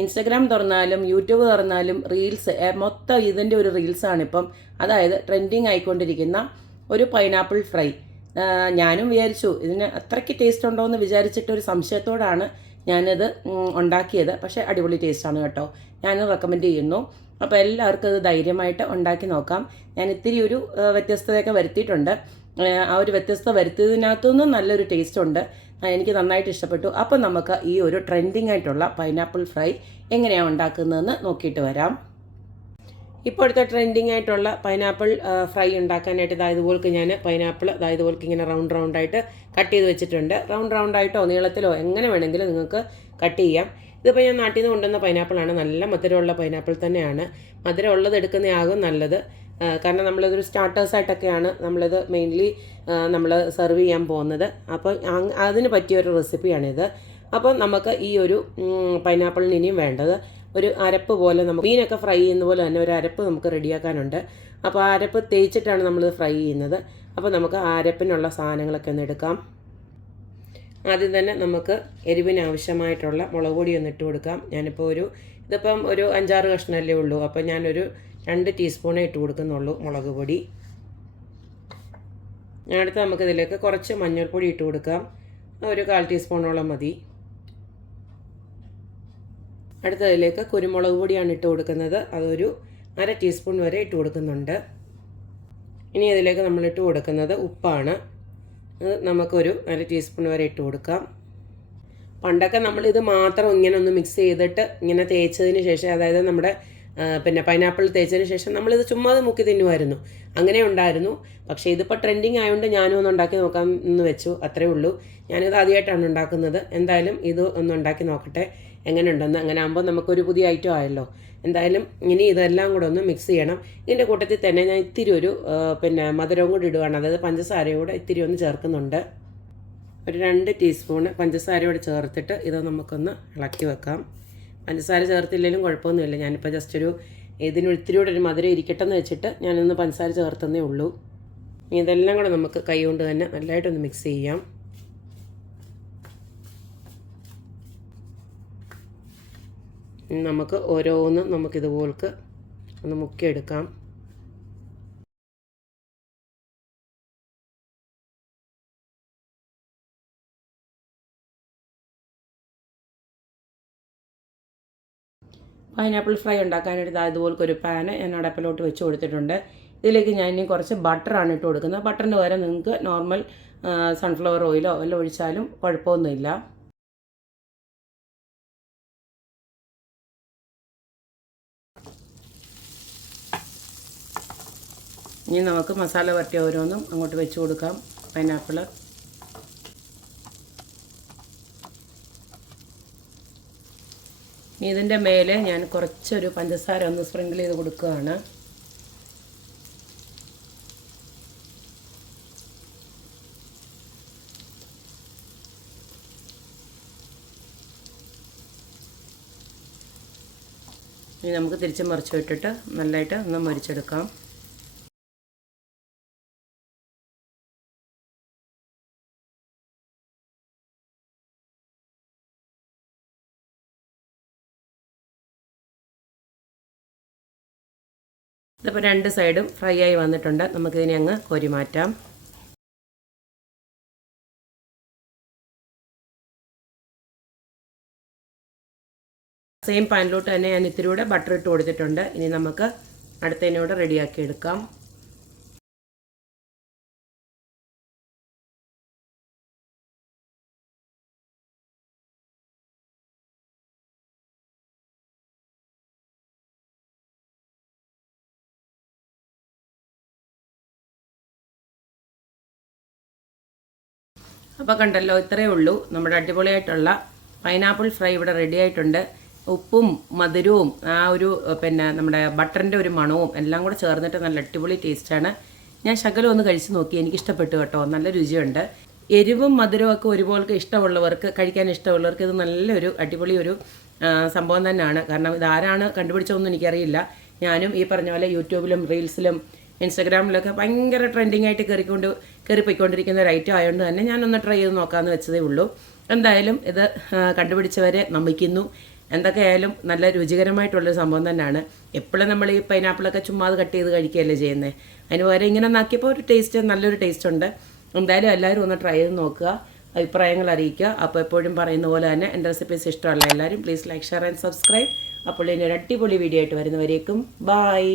Instagram തുറന്നാലും YouTube തുറന്നാലും reels മൊത്തം ഇതിൻ്റെ ഒരു റീൽസാണിപ്പം. അതായത് ട്രെൻഡിങ് ആയിക്കൊണ്ടിരിക്കുന്ന ഒരു പൈനാപ്പിൾ ഫ്രൈ. ഞാനും വിചാരിച്ചു ഇതിന് അത്രയ്ക്ക് ടേസ്റ്റ് ഉണ്ടോ എന്ന് വിചാരിച്ചിട്ട് ഒരു സംശയത്തോടാണ് ഞാനിത് ഉണ്ടാക്കിയത്. പക്ഷേ അടിപൊളി ടേസ്റ്റാണ് കേട്ടോ. ഞാൻ റെക്കമെൻഡ് ചെയ്യുന്നു. അപ്പോൾ എല്ലാവർക്കും ഇത് ധൈര്യമായിട്ട് ഉണ്ടാക്കി നോക്കാം. ഞാൻ ഇത്തിരി ഒരു വ്യത്യസ്തതയൊക്കെ വരുത്തിയിട്ടുണ്ട്. ആ ഒരു വ്യത്യസ്തത വരുത്തിയതിനകത്തുനിന്നും നല്ലൊരു ടേസ്റ്റ് ഉണ്ട്. എനിക്ക് നന്നായിട്ട് ഇഷ്ടപ്പെട്ടു. അപ്പോൾ നമുക്ക് ഈ ഒരു ട്രെൻഡിങ് ആയിട്ടുള്ള പൈനാപ്പിൾ ഫ്രൈ എങ്ങനെയാണ് ഉണ്ടാക്കുന്നതെന്ന് നോക്കിയിട്ട് വരാം. ഇപ്പോഴത്തെ ട്രെൻഡിങ് ആയിട്ടുള്ള പൈനാപ്പിൾ ഫ്രൈ ഉണ്ടാക്കാനായിട്ട് ഇതുപോലക്ക് ഞാൻ പൈനാപ്പിൾ ഇതുപോലക്ക് ഇങ്ങനെ റൗണ്ടായിട്ട് കട്ട് ചെയ്ത് വെച്ചിട്ടുണ്ട്. റൗണ്ടായിട്ടോ നീളത്തിലോ എങ്ങനെ വേണമെങ്കിലും നിങ്ങൾക്ക് കട്ട് ചെയ്യാം. ഇതിപ്പോൾ ഞാൻ നാട്ടിൽ നിന്ന് കൊണ്ടുവന്ന പൈനാപ്പിളാണ്. നല്ല മധുരമുള്ള പൈനാപ്പിൾ തന്നെയാണ്. മധുരം ഉള്ളത് എടുക്കുന്നതാകും നല്ലത്. കാരണം നമ്മളിതൊരു സ്റ്റാർട്ടേഴ്സായിട്ടൊക്കെയാണ് നമ്മളിത് മെയിൻലി നമ്മൾ സെർവ് ചെയ്യാൻ പോകുന്നത്. അപ്പോൾ അതിന് പറ്റിയൊരു റെസിപ്പിയാണിത്. അപ്പോൾ നമുക്ക് ഈ ഒരു പൈനാപ്പിളിന് ഇനിയും വേണ്ടത് ഒരു അരപ്പ് പോലെ, നമുക്ക് മീനൊക്കെ ഫ്രൈ ചെയ്യുന്ന പോലെ തന്നെ ഒരു അരപ്പ് നമുക്ക് റെഡിയാക്കാനുണ്ട്. അപ്പോൾ ആ അരപ്പ് തേച്ചിട്ടാണ് നമ്മളിത് ഫ്രൈ ചെയ്യുന്നത്. അപ്പോൾ നമുക്ക് ആ അരപ്പിനുള്ള സാധനങ്ങളൊക്കെ ഒന്ന് എടുക്കാം. ആദ്യം തന്നെ നമുക്ക് എരിവിന് ആവശ്യമായിട്ടുള്ള മുളക് പൊടി ഒന്ന് ഇട്ട് കൊടുക്കാം. ഞാനിപ്പോൾ ഇതിപ്പം ഒരു 5-6 കഷ്ണമല്ലേ ഉള്ളൂ. അപ്പോൾ ഞാനൊരു 2 ടീസ്പൂണേ ഇട്ട് കൊടുക്കുന്നുള്ളൂ മുളക് പൊടി. അടുത്ത് നമുക്കിതിലേക്ക് കുറച്ച് മഞ്ഞൾപ്പൊടി ഇട്ട് കൊടുക്കാം. ഒരു 1/4 ടീസ്പൂണോളം മതി. അടുത്തതിലേക്ക് കുരുമുളക് പൊടിയാണ് ഇട്ട് കൊടുക്കുന്നത്. അതൊരു 1/2 ടീസ്പൂൺ വരെ ഇട്ട് കൊടുക്കുന്നുണ്ട്. ഇനി ഇതിലേക്ക് നമ്മൾ ഇട്ട് കൊടുക്കുന്നത് ഉപ്പാണ്. നമുക്കൊരു 1/2 ടീസ്പൂൺ വരെ ഇട്ട് കൊടുക്കാം. പണ്ടൊക്കെ നമ്മളിത് മാത്രം ഇങ്ങനെ ഒന്ന് മിക്സ് ചെയ്തിട്ട് ഇങ്ങനെ തേച്ചതിന് ശേഷം, അതായത് നമ്മുടെ പൈനാപ്പിൾ തേച്ചതിന് ശേഷം നമ്മളിത് ചുമ്മാ മുക്കി തിന്നുമായിരുന്നു. അങ്ങനെ ഉണ്ടായിരുന്നു. പക്ഷേ ഇതിപ്പോൾ ട്രെൻഡിങ് ആയതുകൊണ്ട് ഞാനും ഒന്ന് ഉണ്ടാക്കി നോക്കാം എന്ന് വെച്ചു. അത്രേ ഉള്ളൂ. ഞാനിത് ആദ്യമായിട്ടാണ് ഉണ്ടാക്കുന്നത്. എന്തായാലും ഇത് ഒന്ന് ഉണ്ടാക്കി നോക്കട്ടെ എങ്ങനെയുണ്ടെന്ന്. അങ്ങനെ ആകുമ്പോൾ നമുക്കൊരു പുതിയ ഐറ്റം ആയല്ലോ. എന്തായാലും ഇനി ഇതെല്ലാം കൂടെ ഒന്ന് മിക്സ് ചെയ്യണം. ഇതിൻ്റെ കൂട്ടത്തിൽ തന്നെ ഞാൻ ഇത്തിരി ഒരു മധുരവും കൂടി ഇടുകയാണ്. അതായത് പഞ്ചസാരയും കൂടെ ഇത്തിരി ഒന്ന് ചേർക്കുന്നുണ്ട്. ഒരു 2 ടീസ്പൂണ് പഞ്ചസാരയോടെ ചേർത്തിട്ട് ഇത് നമുക്കൊന്ന് ഇളക്കി വെക്കാം. പഞ്ചസാര ചേർത്തില്ലെങ്കിലും കുഴപ്പമൊന്നുമില്ല. ഞാനിപ്പോൾ ജസ്റ്റ് ഇതിന് ഇത്തിരി കൂടെ ഒരു മധുരം ഇരിക്കട്ടെ എന്ന് വെച്ചിട്ട് ഞാനൊന്ന് പഞ്ചസാര ചേർത്തന്നേ ഉള്ളൂ. ഇതെല്ലാം കൂടെ നമുക്ക് കൈ കൊണ്ട് തന്നെ നല്ലതായിട്ടൊന്ന് മിക്സ് ചെയ്യാം. നമുക്ക് ഓരോന്നും നമുക്കിതുപോൾക്ക് ഒന്ന് മുക്കിയെടുക്കാം. പൈനാപ്പിൾ ഫ്രൈ ഉണ്ടാക്കാനായിട്ട് ഇതുപോലൊക്കെ ഒരു പാന് ഞാൻ അടപ്പിലോട്ട് വെച്ച് കൊടുത്തിട്ടുണ്ട്. ഇതിലേക്ക് ഞാൻ ഇനി കുറച്ച് ബട്ടറാണ് ഇട്ട് കൊടുക്കുന്നത്. ബട്ടറിന് പകരം നിങ്ങൾക്ക് നോർമൽ സൺഫ്ലവർ ഓയിലോ എല്ലാം ഒഴിച്ചാലും കുഴപ്പമൊന്നുമില്ല. ഇനി നമുക്ക് മസാല വരട്ടിയ ഓരോന്നും അങ്ങോട്ട് വെച്ച് കൊടുക്കാം. പൈനാപ്പിൾ ഇതിൻ്റെ മേലെ ഞാൻ കുറച്ചൊരു പഞ്ചസാര ഒന്ന് സ്പ്രിങ്കിൾ ചെയ്ത് കൊടുക്കുകയാണ്. ഇനി നമുക്ക് തിരിച്ച് മറിച്ച് വിട്ടിട്ട് നല്ലതായിട്ട് ഒന്ന് മരിച്ചെടുക്കാം. ഇതിപ്പോൾ 2 സൈഡും ഫ്രൈ ആയി വന്നിട്ടുണ്ട്. നമുക്കിതിനെ അങ്ങ് കോരി മാറ്റാം. സെയിം പാനിലോട്ട് തന്നെ ഞാൻ ഇത്തിരി കൂടെ ബട്ടർ ഇട്ട് കൊടുത്തിട്ടുണ്ട്. ഇനി നമുക്ക് അടുത്തതിനോട് റെഡിയാക്കി എടുക്കാം. അപ്പോൾ കണ്ടല്ലോ, ഇത്രയേ ഉള്ളൂ. നമ്മുടെ അടിപൊളിയായിട്ടുള്ള പൈനാപ്പിൾ ഫ്രൈ ഇവിടെ റെഡി ആയിട്ടുണ്ട്. ഉപ്പും മധുരവും ആ ഒരു നമ്മുടെ ബട്ടറിൻ്റെ ഒരു മണവും എല്ലാം കൂടെ ചേർന്നിട്ട് നല്ല അടിപൊളി ടേസ്റ്റാണ്. ഞാൻ ശകലം ഒന്ന് കഴിച്ച് നോക്കി, എനിക്കിഷ്ടപ്പെട്ടു കേട്ടോ. നല്ല രുചിയുണ്ട്. എരിവും മധുരവും ഒക്കെ ഒരുപോലെ ഇഷ്ടമുള്ളവർക്ക്, കഴിക്കാൻ ഇഷ്ടമുള്ളവർക്ക് ഇത് നല്ലൊരു അടിപൊളി ഒരു സംഭവം തന്നെയാണ്. കാരണം ഇതാരാണ് കണ്ടുപിടിച്ചതൊന്നും എനിക്കറിയില്ല. ഞാനും ഈ പറഞ്ഞ പോലെ യൂട്യൂബിലും റീൽസിലും ഇൻസ്റ്റഗ്രാമിലൊക്കെ ഭയങ്കര ട്രെൻഡിങ് ആയിട്ട് കയറിപ്പോയിക്കൊണ്ടിരിക്കുന്ന ഒരു ഐറ്റം ആയതുകൊണ്ട് തന്നെ ഞാനൊന്ന് ട്രൈ ചെയ്ത് നോക്കാമെന്ന് വെച്ചതേ ഉള്ളൂ. എന്തായാലും ഇത് കണ്ടുപിടിച്ചവരെ നമിക്കുന്നു. എന്തൊക്കെയായാലും നല്ല രുചികരമായിട്ടുള്ളൊരു സംഭവം തന്നെയാണ്. എപ്പോഴും നമ്മൾ ഈ പൈനാപ്പിളൊക്കെ ചുമ്മാ അത് കട്ട് ചെയ്ത് കഴിക്കുകയല്ലേ ചെയ്യുന്നത്. അതിന് പകരം ഇങ്ങനെ നാക്കിയപ്പോൾ ഒരു ടേസ്റ്റ്, നല്ലൊരു ടേസ്റ്റ് ഉണ്ട്. എന്തായാലും എല്ലാവരും ഒന്ന് ട്രൈ ചെയ്ത് നോക്കുക, അഭിപ്രായങ്ങൾ അറിയിക്കുക. അപ്പോൾ എപ്പോഴും പറയുന്ന പോലെ തന്നെ എൻ്റെ റെസിപ്പീസ് ഇഷ്ടമല്ല എല്ലാവരും please like, share and subscribe. അപ്പോൾ ഇനി ഒരു അടിപൊളി വീഡിയോ ആയിട്ട് വരുന്നവരേക്കും ബായ്.